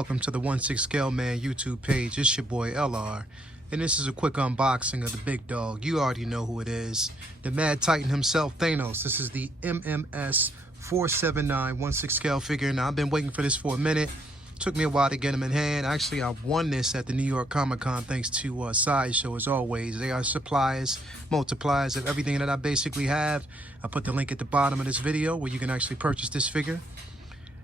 welcome to the 1/6 Scale Man YouTube page. It's your boy LR, and this is a quick unboxing of the big dog. You already know who it is, the Mad Titan himself, Thanos. This is the MMS479 1/6 scale figure. Now, I've been waiting for this for a minute. Took me a while to get him in hand. Actually, I won this at the New York Comic-Con thanks to Sideshow, as always. They are suppliers, multipliers of everything that I basically have. I put the link at the bottom of this video where you can actually purchase this figure.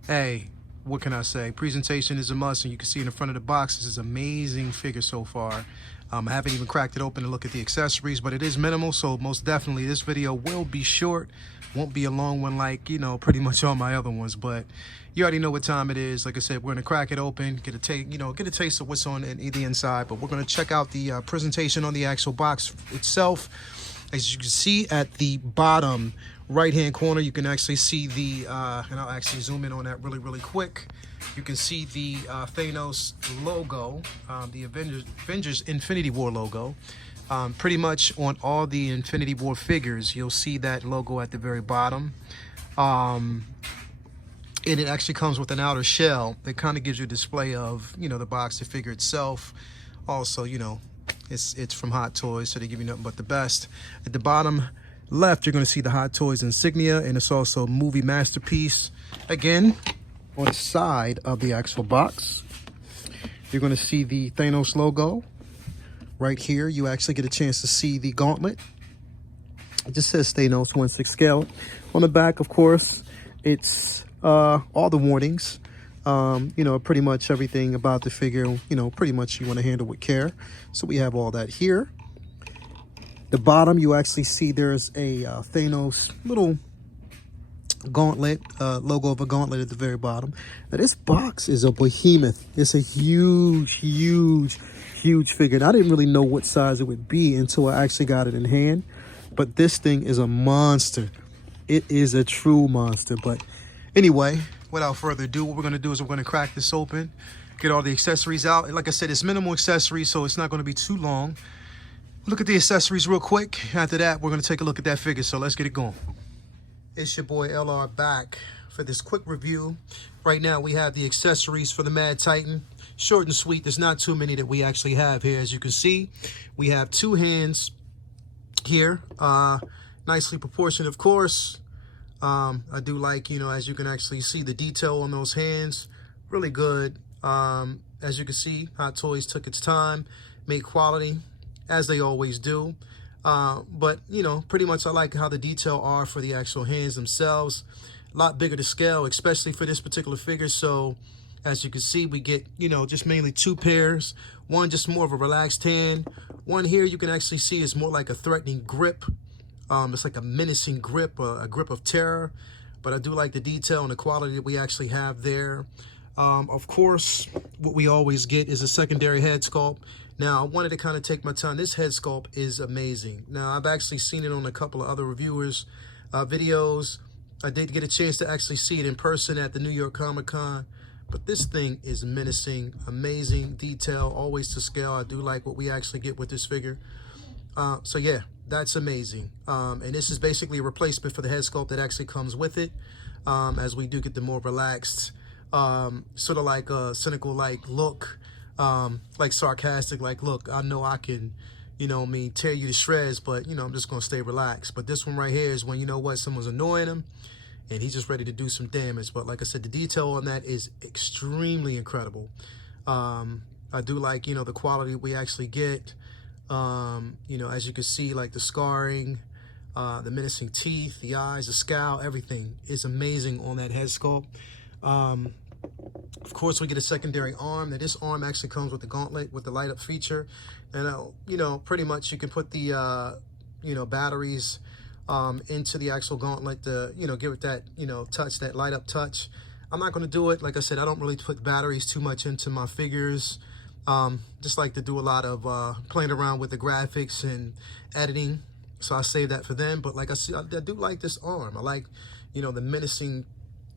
Hey, what can I say? Presentation is a must, and you can see in the front of the box, this is an amazing figure so far. I haven't even cracked it open to look at the accessories, but it is minimal, so most definitely this video will be short. Won't be a long one like, you know, pretty much all my other ones, but you already know what time it is. Like I said, we're gonna crack it open, get a taste of what's on the inside, but we're gonna check out the presentation on the actual box itself. As you can see at the bottom right-hand corner, you can actually see the, and I'll actually zoom in on that really quick. You can see the Thanos logo, the Avengers Infinity War logo. Pretty much on all the Infinity War figures, you'll see that logo at the very bottom. And it actually comes with an outer shell that kind of gives you a display of, you know, the box, the figure itself. Also, you know, it's from Hot Toys, so they give you nothing but the best. At the bottom left, you're going to see the Hot Toys insignia, and it's also a movie masterpiece. Again, on the side of the actual box, you're going to see the Thanos logo. Right here, you actually get a chance to see the gauntlet. It just says Thanos 1/6 scale. On the back, of course, it's all the warnings. You know, pretty much everything about the figure, you know, pretty much you want to handle with care. So we have all that here. The bottom, you actually see there's a Thanos little gauntlet, logo of a gauntlet at the very bottom. Now, this box is a behemoth. It's a huge figure. And I didn't really know what size it would be until I actually got it in hand. But this thing is a monster. It is a true monster. But anyway, without further ado, what we're going to do is we're going to crack this open, get all the accessories out. And like I said, it's minimal accessories, so it's not going to be too long. Look at the accessories real quick. After that, we're going to take a look at that figure. So let's get it going. It's your boy LR back for this quick review. Right now, we have the accessories for the Mad Titan. Short and sweet. There's not too many that we actually have here. As you can see, we have two hands here. Nicely proportioned, of course. I do like, you know, as you can actually see the detail on those hands. Really good. As you can see, Hot Toys took its time, made quality, as they always do. But, you know, pretty much I like how the detail are for the actual hands themselves. A lot bigger to scale, especially for this particular figure. So, as you can see, we get, you know, just mainly two pairs. One just more of a relaxed hand. One here you can actually see is more like a threatening grip. It's like a menacing grip, a grip of terror. But I do like the detail and the quality that we actually have there. Of course, what we always get is a secondary head sculpt. Now, I wanted to kind of take my time. This head sculpt is amazing. Now, I've actually seen it on a couple of other reviewers' videos. I did get a chance to actually see it in person at the New York Comic-Con. But this thing is menacing, amazing detail, always to scale. I do like what we actually get with this figure. So yeah, that's amazing. And this is basically a replacement for the head sculpt that actually comes with it. As we do get the more relaxed, sort of like a cynical like look, like sarcastic like look. I know I can, you know, tear you to shreds, but you know, I'm just gonna stay relaxed. But this one right here is when, you know what, someone's annoying him and he's just ready to do some damage. But like I said, the detail on that is extremely incredible. I do like, you know, the quality we actually get. You know, as you can see, like the scarring, the menacing teeth, the eyes, the scowl, everything is amazing on that head sculpt. Of course, we get a secondary arm. Now, this arm actually comes with the gauntlet with the light up feature. And, you know, pretty much you can put the, you know, batteries into the actual gauntlet to, you know, give it that, you know, touch, that light up touch. I'm not going to do it. Like I said, I don't really put batteries too much into my figures. Just like to do a lot of playing around with the graphics and editing. So I save that for them. But like I said, I do like this arm. I like, you know, the menacing,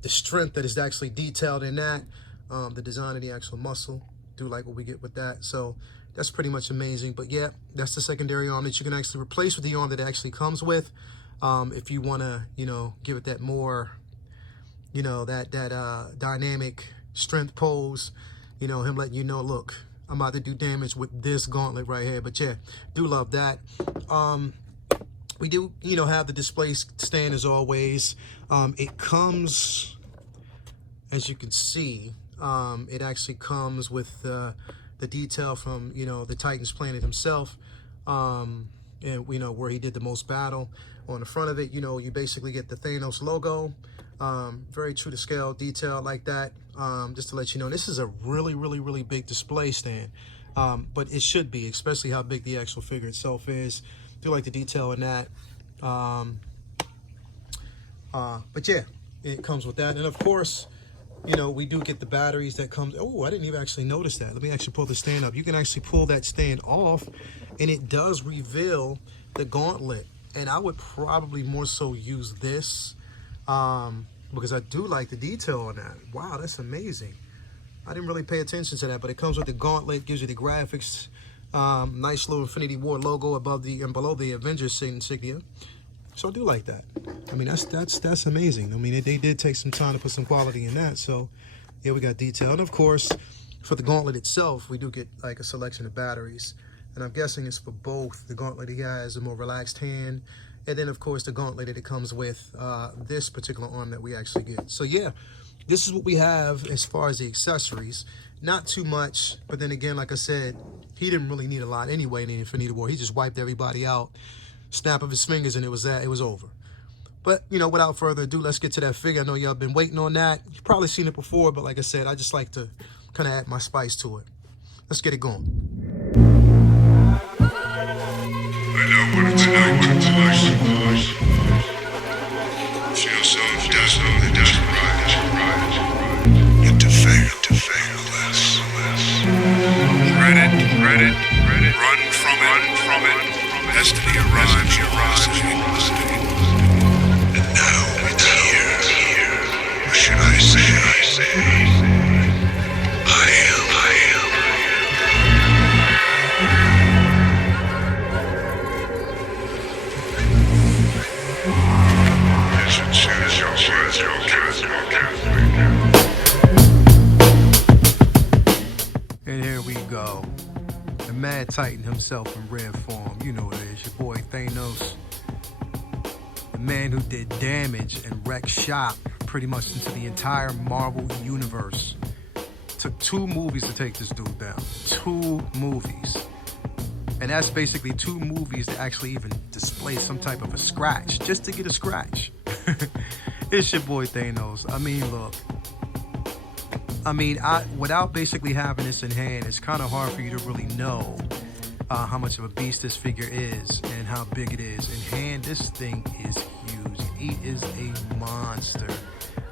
the strength that is actually detailed in that. The design of the actual muscle. Do like what we get with that. So that's pretty much amazing. But yeah, that's the secondary arm that you can actually replace with the arm that it actually comes with. If you want to, you know, give it that more, you know, that dynamic strength pose. You know, him letting you know, look, I'm about to do damage with this gauntlet right here. But yeah, do love that. We do, you know, have the display stand as always. It comes, as you can see, it actually comes with the detail from, you know, the Titans planet himself. And, you know, where he did the most battle. On the front of it, you know, you basically get the Thanos logo. Very true to scale detail like that. Just to let you know, this is a really big display stand. But it should be, especially how big the actual figure itself is. Do like the detail in that. But yeah, it comes with that. And of course, you know, we do get the batteries that comes. Oh, I didn't even actually notice that. Let me actually pull the stand up. You can actually pull that stand off, and it does reveal the gauntlet. And I would probably more so use this, because I do like the detail on that. Wow, that's amazing. I didn't really pay attention to that, but it comes with the gauntlet, gives you the graphics, nice little Infinity War logo above the and below the Avengers insignia. So I do like that. I mean, that's amazing. I mean, they did take some time to put some quality in that. So yeah, we got detail. And of course, for the gauntlet itself, we do get like a selection of batteries. And I'm guessing it's for both. The gauntlet he has a more relaxed hand, and then of course the gauntlet that it comes with, this particular arm that we actually get. So yeah, this is what we have as far as the accessories. Not too much, but then again, like I said, he didn't really need a lot anyway in the Infinity War. He just wiped everybody out, snap of his fingers, and it was over. But you know, without further ado, let's get to that figure. I know y'all been waiting on that. You've probably seen it before, but like I said, I just like to kind of add my spice to it. Let's get it going. I know what it's like. Feel so desperate, yet to fail less. Dread it, run from it. Destiny arrives, and now it's here. Or should I say, I am. And here we go. The Mad Titan himself in rare form. You know what it is, your boy Thanos. The man who did damage and wrecked shop pretty much into the entire Marvel universe. Took 2 movies to take this dude down. 2 movies. And that's basically 2 movies to actually even display some type of a scratch, just to get a scratch. It's your boy Thanos. I mean, look. I mean, without basically having this in hand, it's kind of hard for you to really know how much of a beast this figure is and how big it is. In hand, this thing is huge. He is a monster.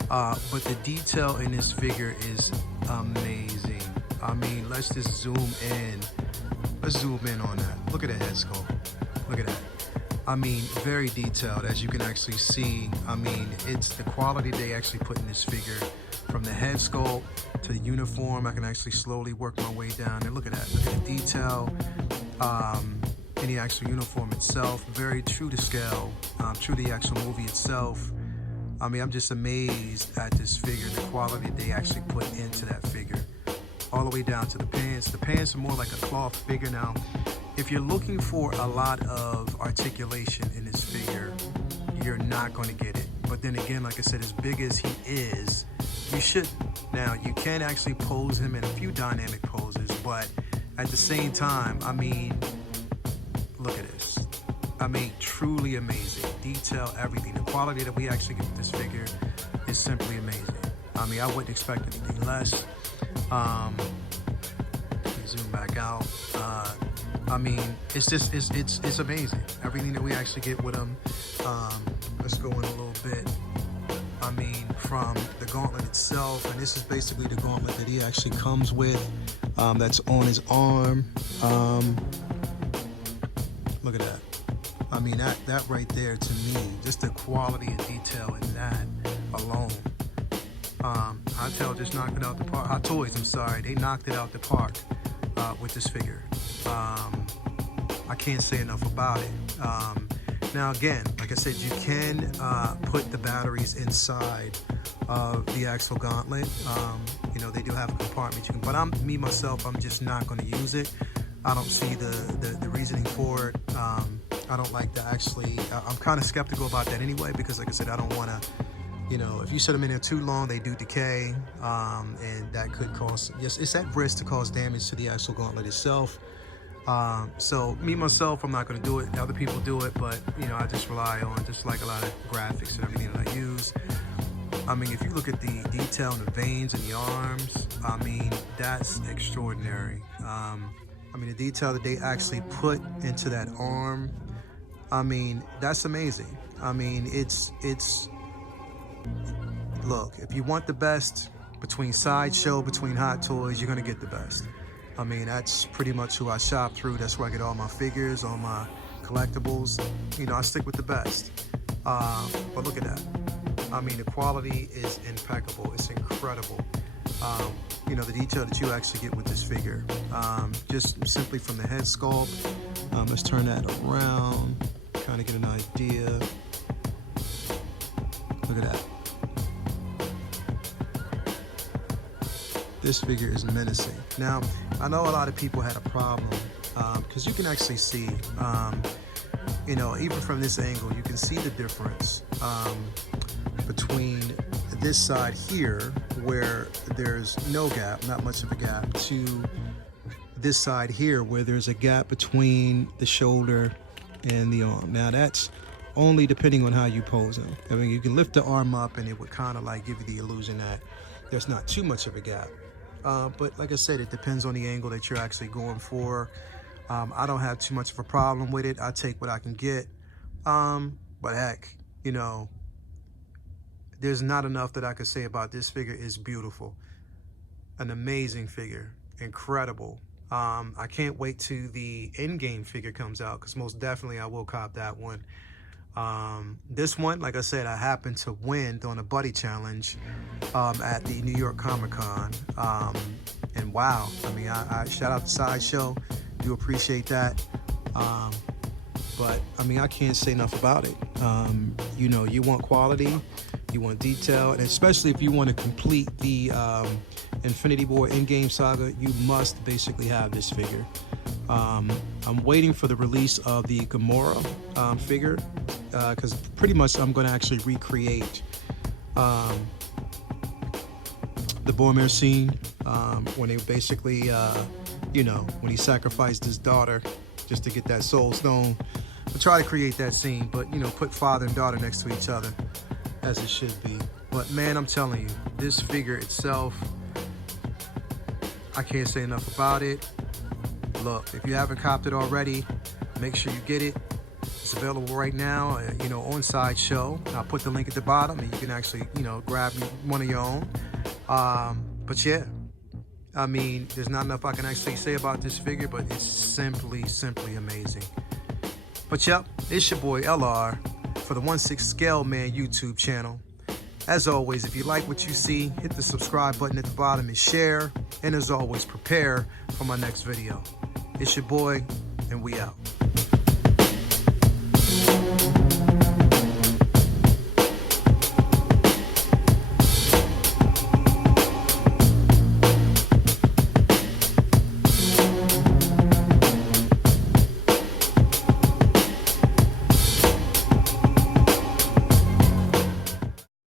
But the detail in this figure is amazing. I mean, let's just zoom in. Let's zoom in on that. Look at the head sculpt. Look at that. I mean, very detailed, as you can actually see. I mean, it's the quality they actually put in this figure. From the head sculpt to the uniform, I can actually slowly work my way down. And look at that. Look at the detail in the actual uniform itself. Very true to scale, true to the actual movie itself. I mean, I'm just amazed at this figure, the quality they actually put into that figure. All the way down to the pants. The pants are more like a cloth figure now. If you're looking for a lot of articulation in this figure, you're not going to get it. But then again, like I said, as big as he is, you should. Now, you can actually pose him in a few dynamic poses, but at the same time, I mean, look at this. I mean, truly amazing. Detail, everything. The quality that we actually get with this figure is simply amazing. I mean, I wouldn't expect anything less. Zoom back out. I mean, it's just, it's amazing. Everything that we actually get with him. Let's go in a little bit. I mean, from the gauntlet itself, and this is basically the gauntlet that he actually comes with. That's on his arm. Look at that. I mean, that right there, to me, just the quality and detail in that alone. Hot Toys just knocked it out the park. Hot Toys, I'm sorry, they knocked it out the park with this figure. I can't say enough about it. Now again, like I said, you can put the batteries inside of the actual gauntlet. You know, they do have a compartment you can, but I'm just not going to use it. I don't see the reasoning for it. I don't like to actually, I'm kind of skeptical about that anyway, because like I said, I don't want to, you know, if you set them in there too long, they do decay, and that could cause, yes, it's at risk to cause damage to the actual gauntlet itself. So me, myself, I'm not going to do it. Other people do it, but, you know, I just rely on just like a lot of graphics and everything that I use. I mean, if you look at the detail in the veins and the arms, I mean, that's extraordinary. I mean, the detail that they actually put into that arm, I mean, that's amazing. I mean, it's look, if you want the best between Sideshow, between Hot Toys, you're gonna get the best. I mean, that's pretty much who I shop through. That's where I get all my figures, all my collectibles. You know, I stick with the best. But look at that. I mean, the quality is impeccable. It's incredible. You know, the detail that you actually get with this figure. Just simply from the head sculpt. Let's turn that around, kind of get an idea. Look at that. This figure is menacing. Now, I know a lot of people had a problem because you can actually see, you know, even from this angle, you can see the difference between this side here, where there's no gap, not much of a gap, to this side here, where there's a gap between the shoulder and the arm. Now, that's only depending on how you pose them. I mean, you can lift the arm up and it would kind of like give you the illusion that there's not too much of a gap. But like I said, it depends on the angle that you're actually going for. I don't have too much of a problem with it. I take what I can get. But heck, you know, there's not enough that I could say about this figure. It's beautiful. An amazing figure. Incredible. I can't wait till the in-game figure comes out, because most definitely I will cop that one. This one, like I said, I happened to win on a buddy challenge at the New York Comic-Con. And wow, I mean, I shout out to Sideshow. Do appreciate that. But I mean, I can't say enough about it. You know, you want quality, you want detail, and especially if you want to complete the Infinity War in-game saga, you must basically have this figure. I'm waiting for the release of the Gamora figure, because pretty much I'm going to actually recreate the Boromir scene when they basically, you know, when he sacrificed his daughter just to get that soul stone. I'll try to create that scene, but, you know, put father and daughter next to each other as it should be. But man, I'm telling you, this figure itself, I can't say enough about it. Look, if you haven't copped it already, make sure you get it. It's available right now, you know, on Sideshow. I'll put the link at the bottom, and you can actually, you know, grab one of your own. But yeah, I mean, there's not enough I can actually say about this figure, but it's simply amazing. But yep, it's your boy LR for the 1/6 Scale Man YouTube channel. As always, if you like what you see, hit the subscribe button at the bottom and share. And as always, prepare for my next video. It's your boy, and we out.